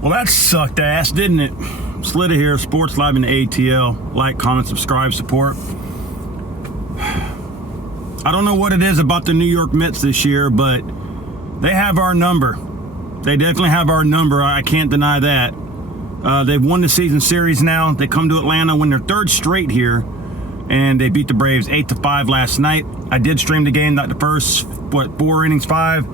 Well, that sucked ass, didn't it? Slita here, Sports Live in the ATL. Like, comment, subscribe, support. I don't know what it is about the New York Mets this year, but they have our number. They definitely have our number. I can't deny that. They've won the season series now. They come to Atlanta, win their third straight here, and they beat the Braves 8-5 last night. I did stream the game, not the first, 4 innings, 5.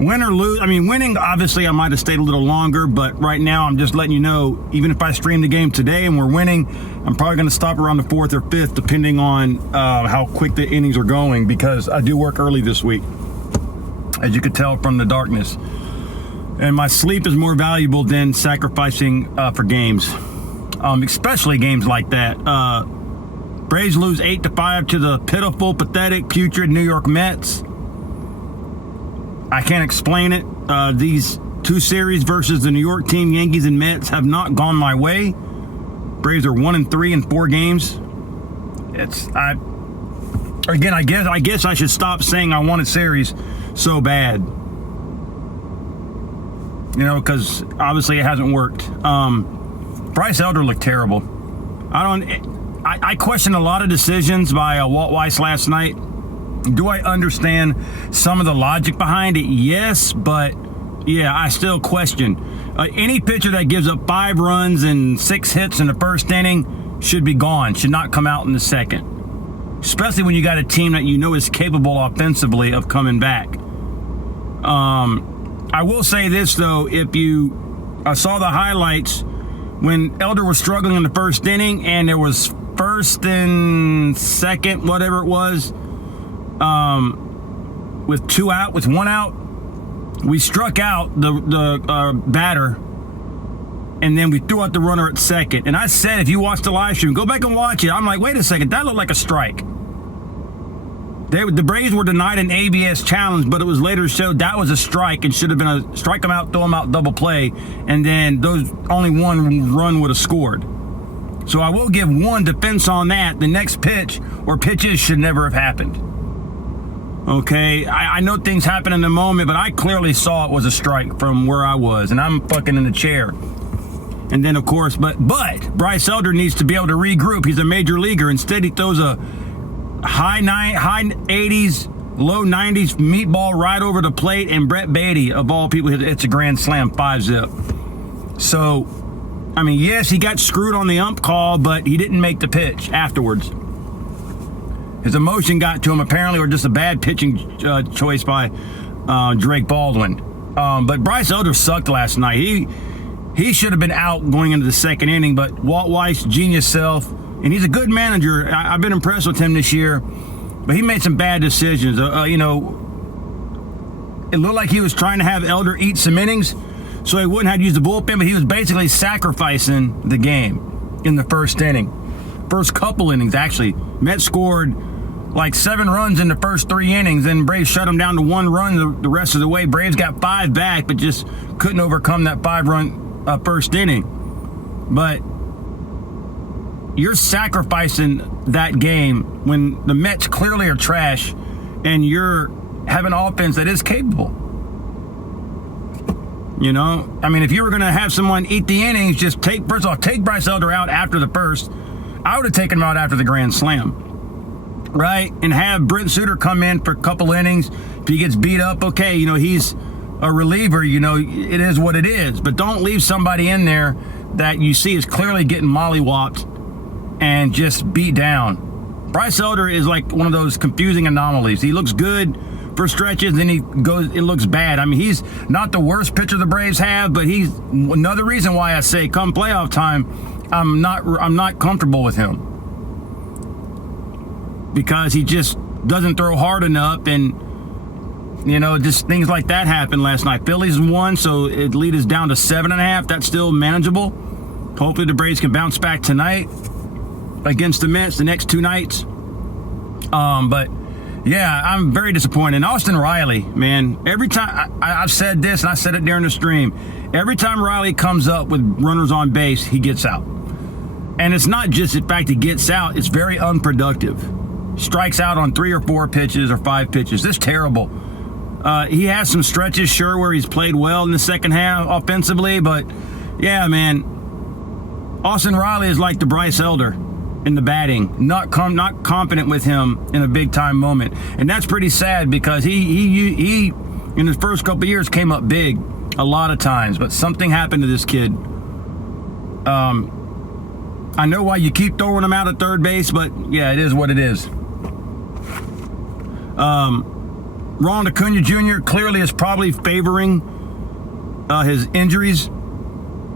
Win or lose, winning, obviously I might have stayed a little longer, but right now I'm just letting you know, even if I stream the game today and we're winning, I'm probably going to stop around the 4th or 5th, depending on how quick the innings are going, because I do work early this week, as you could tell from the darkness. And my sleep is more valuable than sacrificing for games, especially games like that. Braves lose 8-5 to the pitiful, pathetic, putrid New York Mets. I can't explain it. These 2 series versus the New York team, Yankees and Mets, have not gone my way. Braves are 1-3 in 4 games. I guess I should stop saying I want a series so bad. You know, because obviously it hasn't worked. Bryce Elder looked terrible. I question a lot of decisions by Walt Weiss last night. Do I understand some of the logic behind it? Yes, but yeah, I still question. Any pitcher that gives up 5 runs and 6 hits in the first inning should be gone, should not come out in the second. Especially when you got a team that you know is capable offensively of coming back. I will say this, though. I saw the highlights when Elder was struggling in the first inning and there was first and second, whatever it was, with 1 out, we struck out the batter, and then we threw out the runner at second. And I said, if you watch the live stream, go back and watch it. I'm like, wait a second, that looked like a strike. The Braves were denied an ABS challenge, but it was later showed that was a strike and should have been a strike them out, throw them out, double play, and then only 1 run would have scored. So I will give 1 defense on that. The next pitch or pitches should never have happened. Okay, I know things happen in the moment, but I clearly saw it was a strike from where I was, and I'm fucking in the chair. And then, of course, but Bryce Elder needs to be able to regroup. He's a major leaguer. Instead, he throws a high 80s, low 90s meatball right over the plate, and Brett Beatty, of all people, hits a grand slam, 5-zip. So, yes, he got screwed on the ump call, but he didn't make the pitch afterwards. His emotion got to him, apparently, or just a bad pitching choice by Drake Baldwin. But Bryce Elder sucked last night. He should have been out going into the second inning, but Walt Weiss, genius self, and he's a good manager. I've been impressed with him this year, but he made some bad decisions. It looked like he was trying to have Elder eat some innings so he wouldn't have to use the bullpen, but he was basically sacrificing the game in the first inning. First couple innings, actually. Mets scored like 7 runs in the first 3 innings, and Braves shut them down to 1 run the rest of the way. Braves got 5 back, but just couldn't overcome that 5-run first inning. But you're sacrificing that game when the Mets clearly are trash, and you're having an offense that is capable. You know, if you were going to have someone eat the innings, just take Bryce Elder out after the first. I would have taken him out after the grand slam, right? And have Brent Suter come in for a couple innings. If he gets beat up, okay, he's a reliever, it is what it is. But don't leave somebody in there that you see is clearly getting mollywopped and just beat down. Bryce Elder is like one of those confusing anomalies. He looks good for stretches, then it looks bad. He's not the worst pitcher the Braves have, but he's another reason why I say come playoff time, I'm not comfortable with him, because he just doesn't throw hard enough, and just things like that happened last night. Phillies won, so the lead is down to 7.5. That's still manageable. Hopefully the Braves can bounce back tonight against the Mets the next 2 nights. But yeah, I'm very disappointed. And Austin Riley, man, every time I've said this, and I said it during the stream, every time Riley comes up with runners on base, he gets out. And it's not just the fact he gets out, it's very unproductive. Strikes out on 3 or 4 pitches or 5 pitches. It's terrible. He has some stretches, sure, where he's played well in the second half offensively, but yeah, man, Austin Riley is like the Bryce Elder in the batting, not confident with him in a big time moment, and that's pretty sad because he in his first couple of years came up big a lot of times, but something happened to this kid. I know why you keep throwing him out at third base, but yeah, it is what it is. Ronald Acuna Jr. clearly is probably favoring his injuries,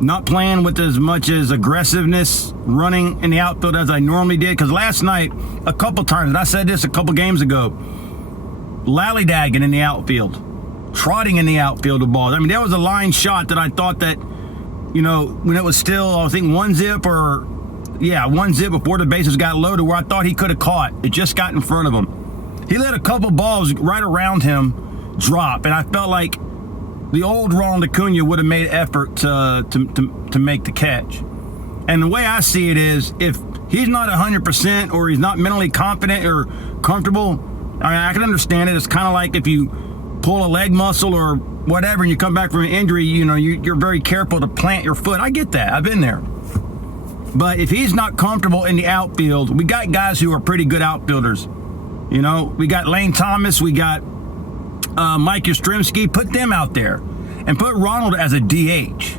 not playing with as much as aggressiveness running in the outfield as I normally did. Because last night, a couple times, and I said this a couple games ago, lollygagging in the outfield, trotting in the outfield of balls. I mean, there was a line shot that I thought that, you know, when it was still, I think one zip before the bases got loaded, where I thought he could have caught. It just got in front of him. He let a couple balls right around him drop, and I felt like the old Ronald Acuna would have made effort to make the catch. And the way I see it is, if he's not 100% or he's not mentally confident or comfortable, I mean, I can understand it. It's kind of like if you pull a leg muscle or whatever and you come back from an injury, you know, you're very careful to plant your foot. I get that. I've been there. But if he's not comfortable in the outfield, we got guys who are pretty good outfielders. You know, we got Lane Thomas, we got Mike Yastrzemski. Put them out there and put Ronald as a DH.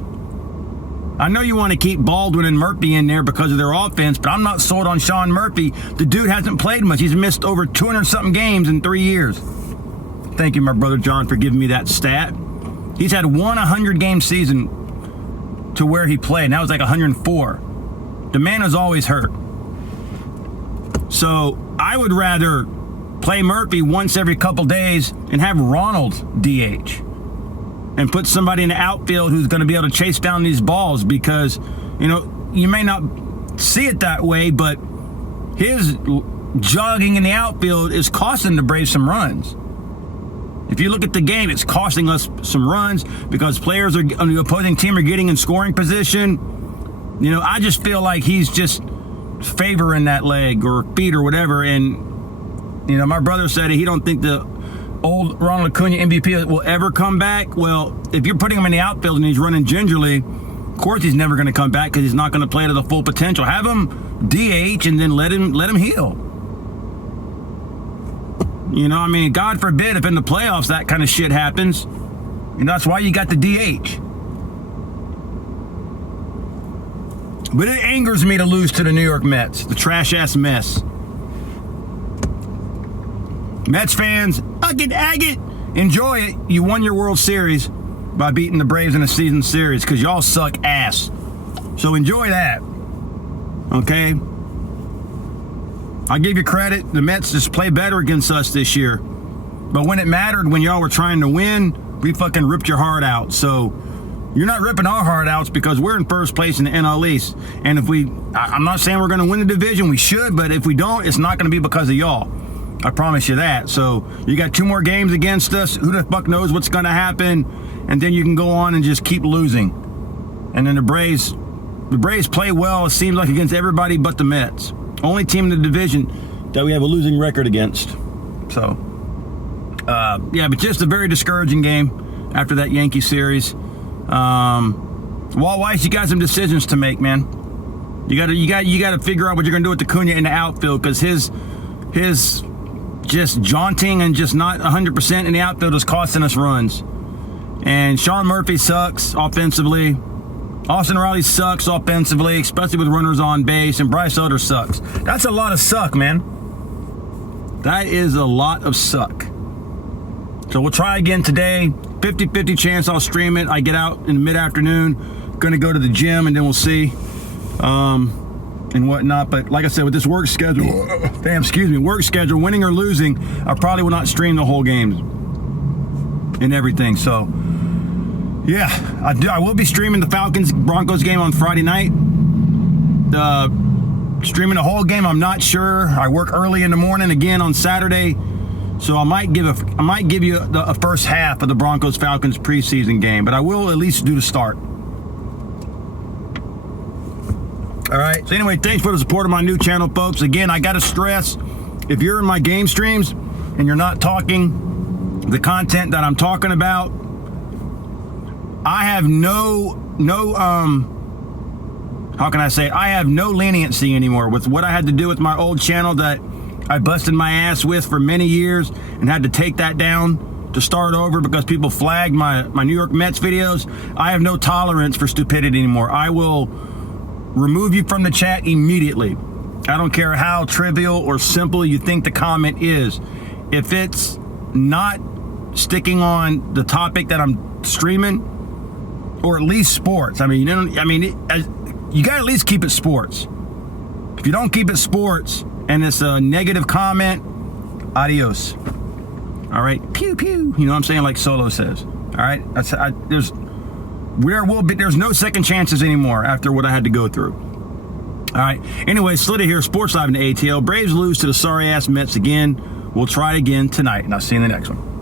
I know you want to keep Baldwin and Murphy in there because of their offense, but I'm not sold on Sean Murphy. The dude hasn't played much. He's missed over 200-something games in 3 years. Thank you, my brother John, for giving me that stat. He's had one 100-game season to where he played, and that was like 104. The man is always hurt. So I would rather play Murphy once every couple days and have Ronald DH and put somebody in the outfield who's going to be able to chase down these balls, because, you know, you may not see it that way, but his jogging in the outfield is costing the Braves some runs. If you look at the game, it's costing us some runs because players on the opposing team are getting in scoring position. You know, I just feel like he's just favoring that leg or feet or whatever. And, you know, my brother said he don't think the old Ronald Acuna MVP will ever come back. Well, if you're putting him in the outfield and he's running gingerly, of course he's never going to come back because he's not going to play to the full potential. Have him DH and then let him heal. You know, I mean, God forbid if in the playoffs that kind of shit happens. You know, that's why you got the DH. But it angers me to lose to the New York Mets, the trash-ass mess. Mets fans, Aaaagitt, enjoy it. You won your World Series by beating the Braves in a season series because y'all suck ass. So enjoy that. Okay? I give you credit. The Mets just play better against us this year. But when it mattered, when y'all were trying to win, we fucking ripped your heart out. So you're not ripping our heart outs because we're in first place in the NL East. And if I'm not saying we're going to win the division. We should. But if we don't, it's not going to be because of y'all. I promise you that. So you got 2 more games against us. Who the fuck knows what's going to happen? And then you can go on and just keep losing. And then the Braves play well, it seems like, against everybody but the Mets. Only team in the division that we have a losing record against. So, yeah, but just a very discouraging game after that Yankee series. Walt Weiss, you got some decisions to make, man. You got to figure out what you're going to do with Acuna in the outfield, because his just jaunting and just not 100% in the outfield is costing us runs. And Sean Murphy sucks offensively. Austin Riley sucks offensively, especially with runners on base, and Bryce Elder sucks. That's a lot of suck, man. That is a lot of suck. So we'll try again today. 50-50 chance I'll stream it. I get out in the mid-afternoon, going to go to the gym, and then we'll see and whatnot. But like I said, with this work schedule, winning or losing, I probably will not stream the whole games and everything. So yeah, I will be streaming the Falcons-Broncos game on Friday night. Streaming the whole game, I'm not sure. I work early in the morning again on Saturday, so I might give you a first half of the Broncos-Falcons preseason game, but I will at least do the start. All right. So anyway, thanks for the support of my new channel, folks. Again, I got to stress, if you're in my game streams and you're not talking, the content that I'm talking about, I have how can I say it? I have no leniency anymore with what I had to do with my old channel that I busted my ass with for many years and had to take that down to start over because people flagged my New York Mets videos. I have no tolerance for stupidity anymore. I will remove you from the chat immediately. I don't care how trivial or simple you think the comment is. If it's not sticking on the topic that I'm streaming, or at least sports. I mean, you got to at least keep it sports. If you don't keep it sports and it's a negative comment, adios. All right, pew pew. You know what I'm saying? Like Solo says. All right, there's no second chances anymore after what I had to go through. All right. Anyway, Slita here, Sports Live in the ATL. Braves lose to the sorry ass Mets again. We'll try it again tonight, and I'll see you in the next one.